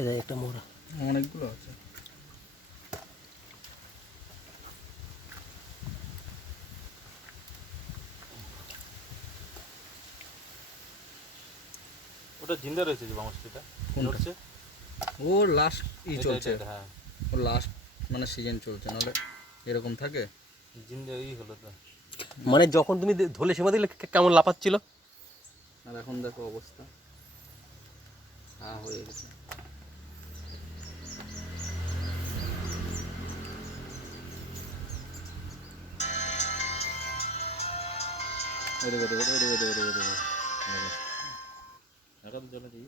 এদের একটা মোড়া অনেকগুলো আছে। ওটা জিন্দা রয়েছে যে বাউন্সটা নড়ছে। ও লাস্ট চলছে, হ্যাঁ ও লাস্ট মানে সিজন চলছে, নাহলে এরকম থাকে। জিন্দা হলো তো। মানে যখন তুমি ধরলে সময় দেখলে কেমন লাফাচ্ছিল। আর এখন দেখো অবস্থা, হয়ে গেছে। এখন জলে দিই